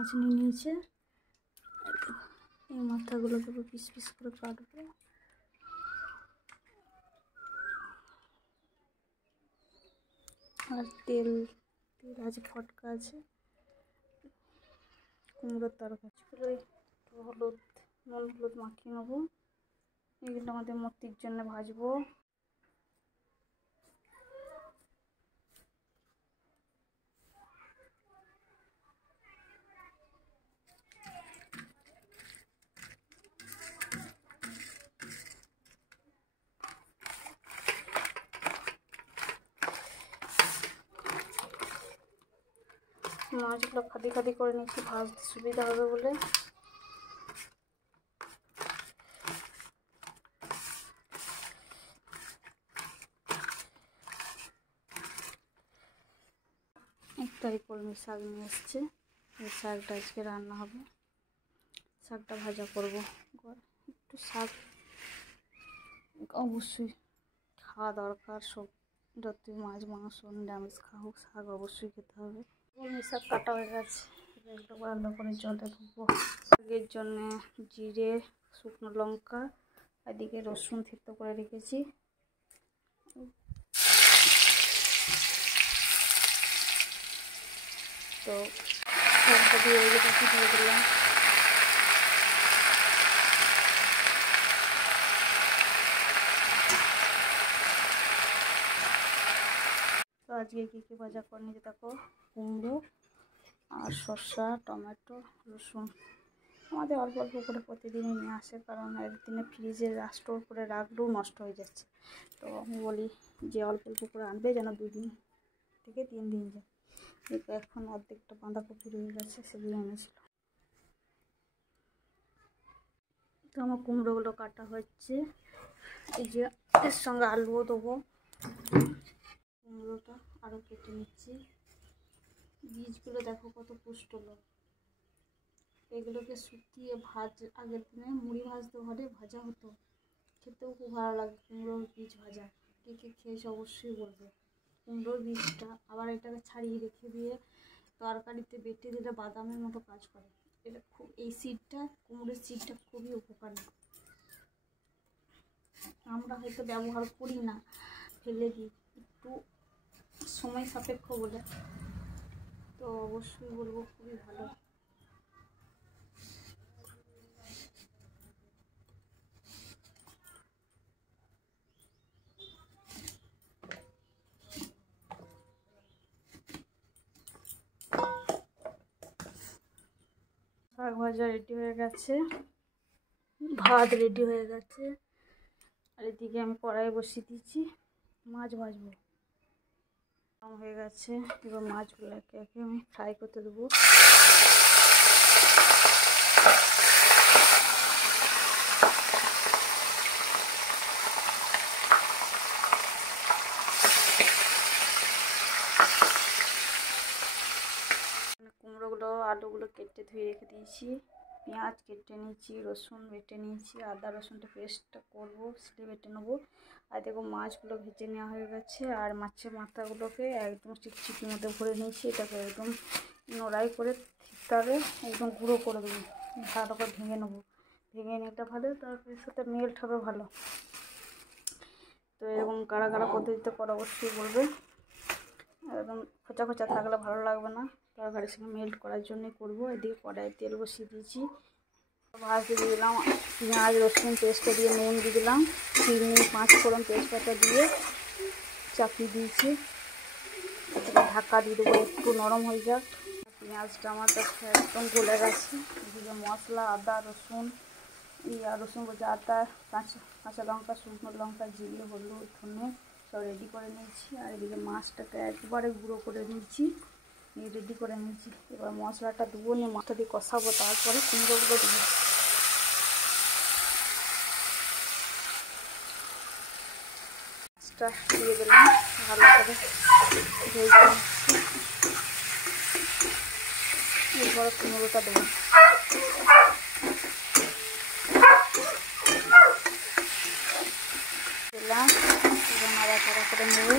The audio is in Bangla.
মাছ নিয়ে নিয়েছে। এই মাথাগুলোকে পিস পিস করে কাটবো। আর তেল আছে, ফটকা আছে, কুমড়োর তরকারি। একটু হলুদ, নুন হলুদ মাখিয়ে নেবো। এগুলো আমাদের মূর্তির জন্য ভাজবো। মাছগুলো খাদি খাদি করে নিচ্ছি, ভাজতে সুবিধা হবে বলে। একটাই কলমি শাক নিয়ে এসছে, এই শাকটা আজকে রান্না হবে। শাকটা ভাজা করব। একটু শাক অবশ্যই খাওয়া দরকার। সব যতই মাছ মাংস নিরামিষ খাও, শাক অবশ্যই খেতে হবে। কলমি শাক কাটা হয়ে গেছে, একটু ভালো করে জলে ধুবো। শাকের জন্যে জিরে, শুকনো লঙ্কা, এদিকে রসুন থেতো করে রেখেছি। তো শাকটা দিয়ে দিলাম। তো আজকে কী ভাজা করে নিতে থাকো, কুমড়ো আর শসা, টমেটো, রসুন। আমাদের অল্প অল্প করে প্রতিদিনই নিয়ে আসে, কারণ একদিনে ফ্রিজে স্টোর করে রাখলেও নষ্ট হয়ে যাচ্ছে। তো আমি বলি যে অল্প অল্প করে আনবে, যেন 2 দিন থেকে 3 দিন যায়। এখন অর্ধেকটা বাঁধাকপি রয়ে গেছে, সেগুলো এনেছিল। তো আমার কুমড়োগুলো কাটা হচ্ছে। এই যে এর সঙ্গে আলুও দেবো। কুমড়োটা আরও কেটে নিচ্ছি। বীজগুলো দেখো কত পুষ্ট লোক। এগুলোকে শুকিয়ে আগের দিনে মুড়ি ভাজতে ঘরে ভাজা হতো, খেতেও খুব ভালো লাগে। কুমড়োর বীজ ভাজা কে কে খেয়েছে অবশ্যই বলবে। কুমড়োর বীজটা আবার এটাকে ছাড়িয়ে রেখে দিয়ে তরকারিতে বেটে দিলে বাদামের মতো কাজ করে। এটা খুব, এই সিডটা, কুমড়োর সিডটা খুবই উপকারী। আমরা হয়তো ব্যবহার করি না, ফেলে দিই, একটু সময় সাপেক্ষ বলে। তো অবশ্যই বলবো খুবই ভালো। শাক ভাজা রেডি হয়ে গেছে, ভাত রেডি হয়ে গেছে। আর এদিকে আমি কড়াই বসিয়ে দিচ্ছি, মাছ ভাজবো। হয়ে গেছে, এবার মাছগুলো একে একে আমি ফ্রাই করতে দেবো। কুমড়োগুলো আলুগুলো কেটে ধুয়ে রেখে দিয়েছি, পেঁয়াজ কেটে নিয়েছি, রসুন বেটে নিয়েছি, আদা রসুনটা পেস্টটা করবো, সেটা বেটে নেবো। আর দেখো মাছগুলো ভেজে নেওয়া হয়ে গেছে। আর মাছের মাথাগুলোকে একদম চিকচিকির মধ্যে ভরে নিয়েছি। এটাকে একদম নড়াই করে থিতারে একদম গুঁড়ো করে দেবো, ভালো করে ভেঙে নেবো। ভেঙে নিতে ভালো, তারপরে সাথে মেল্ট হবে ভালো। তো এরকম কারা কারা পদ্ধতিতে করে অবশ্যই বলবে। একদম খোঁচা খোঁচা থাকলে ভালো লাগবে না, তরকারির সঙ্গে মেল্ট করার জন্যই করবো। এদিকে কড়াইয়ে তেল বসিয়ে দিয়েছি, ভাজতে দিয়ে দিলাম পেঁয়াজ রসুন পেস্টটা দিয়ে, নুন দিয়ে দিলাম, চিনি, 5 ফোড়ন তেজপাতা দিয়ে চাপিয়ে দিয়েছি। তারপরে ঢাকা দিয়ে দেবো, একটু নরম হয়ে যাক। পেঁয়াজটা আমার কাছে একদম গলে গেছে। এদিকে মশলা আদা রসুন, রসুন বলতে আদা, কাঁচা লঙ্কা, শুকনো লঙ্কা, জিরে, হলুদ, ধনে সব রেডি করে নিয়েছি। আর এদিকে মাছটাকে একবারে গুঁড়ো করে নিয়েছি, রেডি করে নিয়েছি। এবার মশলাটা দেবো, নিয়ে মাছটা দিয়ে কষাবো, তারপরে কুমড়োগুলো দেবো। মাছটা দিয়ে দিলাম, ভালো করে ভেজে নিচ্ছি। এরপরে কুমড়োটা দেবো। দিলাম, নাড়াচাড়া করে নেব।